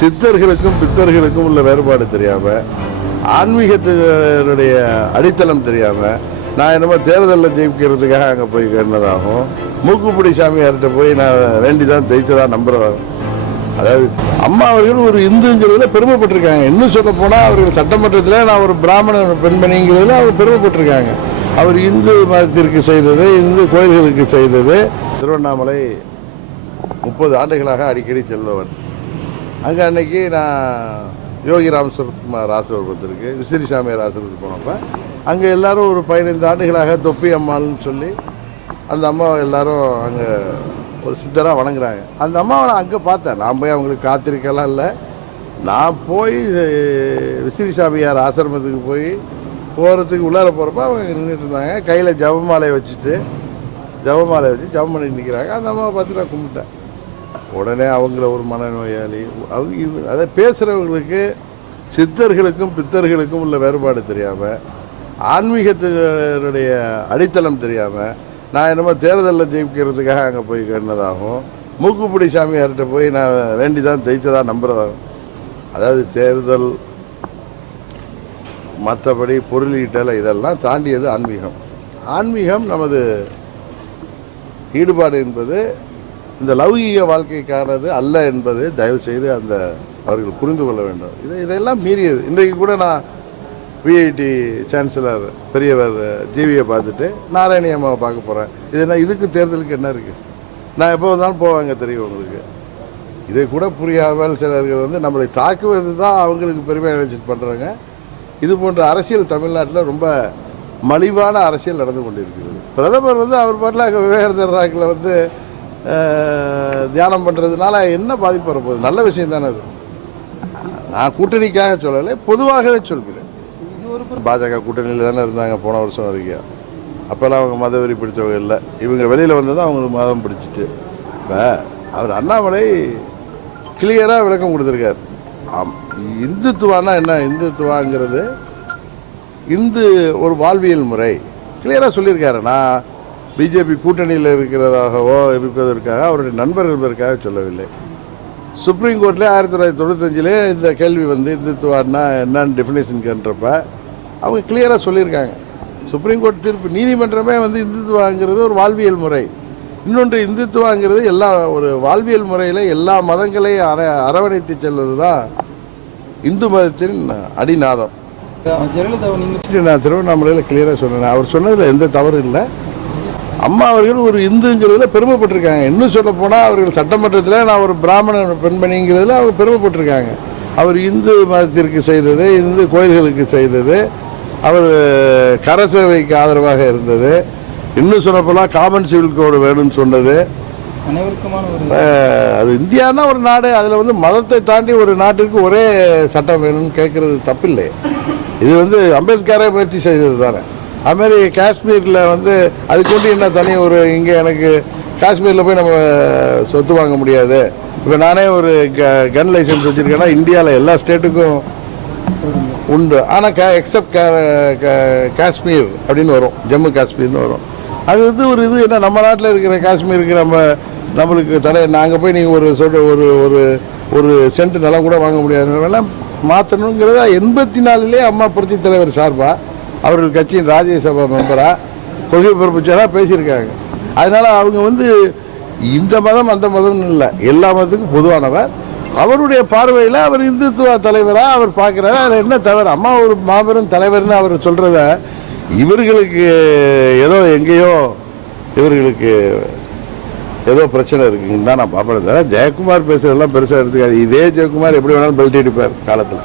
சித்தர்களுக்கும் பித்தர்களுக்கும் உள்ள வேறுபாடு தெரியாம ஆன்மீகத்தினுடைய அடித்தளம் தெரியாம நான் என்னமோ தேர்தலில் ஜெயிக்கிறதுக்காக அங்கே போய் கேட்டதாகும் மூக்குப்பிடி சாமியார்கிட்ட போய் நான் வேண்டி தான் ஜெயித்ததாக நம்புறேன். அதாவது அம்மா அவர்கள் ஒரு இந்துங்கிறதுல பெருமைப்பட்டிருக்காங்க. இன்னும் சொல்ல போனால் அவர்கள் சட்டமன்றத்தில் நான் ஒரு பிராமண பெண்மணிங்கிறதுல அவர் பெருமைப்பட்டிருக்காங்க. அவர் இந்து மதத்திற்கு செய்தது இந்து கோயில்களுக்கு செய்தது. திருவண்ணாமலை முப்பது ஆண்டுகளாக அடிக்கடி செல்பவன். அங்கே அன்னைக்கு நான் யோகி ராம் சுரத்குமார் ஆசிரமத்திற்கு விசிறிசாமியார் சாமியார் போனப்போ அங்கே எல்லாரும் ஒரு பதினைந்து ஆண்டுகளாக தொப்பி அம்மாள்னு சொல்லி அந்த அம்மாவை எல்லாரும் அங்கே ஒரு சித்தராக வணங்குறாங்க. அந்த அம்மாவை நான் அங்கே பார்த்தேன். நான் போய் அவங்களுக்கு காத்திருக்கலாம் இல்லை. நான் போய் விசிறிசாமியார் ஆசிரமத்துக்கு போய் போகிறதுக்கு உள்ளார போகிறப்ப அவங்க நின்றுட்டு இருந்தாங்க. கையில் ஜபமாலையை வச்சுட்டு ஜபமாலை வச்சு ஜபம் பண்ணி நிற்கிறாங்க அந்த அம்மாவை பார்த்து நான் கும்பிட்டேன். உடனே அவங்கள ஒரு மனநோயாளி. அவங்க இவங்க அதை பேசுகிறவங்களுக்கு சித்தர்களுக்கும் பித்தர்களுக்கும் உள்ள வேறுபாடு தெரியாமல் ஆன்மீகத்தினுடைய அடித்தளம் தெரியாமல் நான் என்னமோ தேர்தலில் ஜெயிக்கிறதுக்காக அங்கே போய் கேட்டதாகும் மூக்குப்பிடி சாமியார்கிட்ட போய் நான் வேண்டி தான் ஜெயித்ததாக நம்புகிறதாகும் அதாவது தேர்தல் மற்றபடி பொருளீட்டல் இதெல்லாம் தாண்டியது ஆன்மீகம். ஆன்மீகம் நமது ஈடுபாடு என்பது இந்த லௌகீக வாழ்க்கைக்கானது அல்ல என்பது தயவு செய்து அந்த அவர்கள் புரிந்து கொள்ள வேண்டும். இது இதெல்லாம் மீறியது. இன்றைக்கு கூட நான் விஐடி சான்சலர் பெரியவர் ஜிவியை பார்த்துட்டு நாராயணி அம்மாவை பார்க்க போகிறேன் இது என்ன இதுக்கு தேர்தலுக்கு என்ன இருக்குது நான் எப்போ வந்தாலும் போவாங்க தெரியும் உங்களுக்கு. இதை கூட புரியாமல் சிலர்கள் வந்து நம்மளை தாக்குவது தான் அவங்களுக்கு பெருமை நினைச்சிட்டு பண்ணுறாங்க இது போன்ற அரசியல் தமிழ்நாட்டில் ரொம்ப மலிவான அரசியல் நடந்து கொண்டிருக்கிறது. பிரதமர் வந்து அவர் பாட்டில் அங்கே விவேகானந்தர் ராக்கில் வந்து தியானம் பண்ணுறதுனால என்ன பாதிப்பு வரப்போகுது? நல்ல விஷயம் தானே அது. நான் கூட்டணிக்காக சொல்லலை பொதுவாகவே சொல்கிறேன். பாஜக கூட்டணியில் தானே இருந்தாங்க போன வருஷம் வரைக்கும். அப்போல்லாம் அவங்க மதவெறி பிடிச்சவங்க இல்லை. இவங்க வெளியில் வந்ததும் அவங்களுக்கு மதம் பிடிச்சிட்டு. இப்போ அவர் அண்ணாமலை கிளியராக விளக்கம் கொடுத்துருக்கார். ஆம் இந்துத்துவானா என்ன? இந்துத்துவாங்கிறது இந்து ஒரு வாழ்வியல் முறை. கிளியராக சொல்லியிருக்காரு. நான் பிஜேபி கூட்டணியில் இருக்கிறதாகவோ இருப்பதற்காக அவருடைய நண்பர் என்பதற்காக சொல்லவில்லை. சுப்ரீம் கோர்ட்ல ஆயிரத்தி தொள்ளாயிரத்தி தொண்ணூத்தஞ்சிலே இந்த கேள்வி வந்து இந்துத்துவான்னா என்னன்னு டெஃபினேஷன் கேன்றப்ப அவங்க கிளியராக சொல்லியிருக்காங்க. சுப்ரீம் கோர்ட் தீர்ப்பு நீதிமன்றமே வந்து இந்துத்துவாங்கிறது ஒரு வாழ்வியல் முறை. இன்னொன்று இந்துத்துவாங்கிறது எல்லா ஒரு வாழ்வியல் முறையில் எல்லா மதங்களையும் அர அரவணைத்து செல்வது தான் இந்து மதத்தின் அடிநாதம். ஜெயலலிதா நான் திருவண்ணாமலையில் கிளியராக சொன்னேன். அவர் சொன்னதில் எந்த தவறும் இல்லை. அம்மா அவர்கள் ஒரு இந்துங்கிறதுல பெருமைப்பட்டிருக்காங்க. இன்னும் சொல்ல போனால் அவர்கள் சட்டமன்றத்தில் நான் ஒரு பிராமண பெண்மணிங்கிறதுல அவங்க பெருமைப்பட்டிருக்காங்க. அவர் இந்து மதத்திற்கு செய்தது இந்து கோயில்களுக்கு செய்தது அவர் கரசேவைக்கு ஆதரவாக இருந்தது. இன்னும் சொல்லப்போனால் காமன் சிவில் கோடு வேணும்னு சொன்னது. அது இந்தியான்னா ஒரு நாடு அதில் வந்து மதத்தை தாண்டி ஒரு நாட்டிற்கு ஒரே சட்டம் வேணும்னு கேட்கறது தப்பில்லை. இது வந்து அம்பேத்கரே முயற்சி செய்தது தானே. அதுமாரி காஷ்மீரில் வந்து அதுக்கு கொண்டு என்ன தனி ஒரு இங்கே எனக்கு காஷ்மீரில் போய் நம்ம சொத்து வாங்க முடியாது. இப்போ நானே ஒரு க கன் லைசன்ஸ் வச்சுருக்கேன்னா இந்தியாவில் எல்லா ஸ்டேட்டுக்கும் உண்டு. ஆனால் கே எக்ஸப்ட் காஷ்மீர் அப்படின்னு வரும். ஜம்மு காஷ்மீர்னு வரும். அது வந்து ஒரு இது என்ன நம்ம நாட்டில் இருக்கிற காஷ்மீருக்கு நம்ம நம்மளுக்கு தடை. நாங்கள் போய் நீங்கள் ஒரு சொல்ற ஒரு ஒரு ஒரு சென்ட் நிலம் கூட வாங்க முடியாது. மாற்றணுங்கிறத எண்பத்தி நாலுலேயே அம்மா புரட்சி தலைவர் சார்பாக அவர்கள் கட்சியின் ராஜ்யசபா மெம்பராக கொள்கை பிறப்பிச்சாராக பேசியிருக்காங்க. அதனால் அவங்க வந்து இந்த மதம் அந்த மதம்னு இல்லை. எல்லா மதத்துக்கும் பொதுவானவர். அவருடைய பார்வையில் அவர் இந்துத்துவ தலைவராக அவர் பார்க்குறாரு. அதில் என்ன தவறு? அம்மா ஒரு மாபெரும் தலைவர்னு அவர் சொல்கிறத இவர்களுக்கு ஏதோ எங்கேயோ இவர்களுக்கு ஏதோ பிரச்சனை இருக்குன்னு தான் நான் பார்ப்பேன் தவிர ஜெயக்குமார் பேசுறதெல்லாம் பெருசாக எடுத்துக்காது இதே ஜெயக்குமார் எப்படி வேணாலும் பெல்ட் அடிப்பார் காலத்தில்.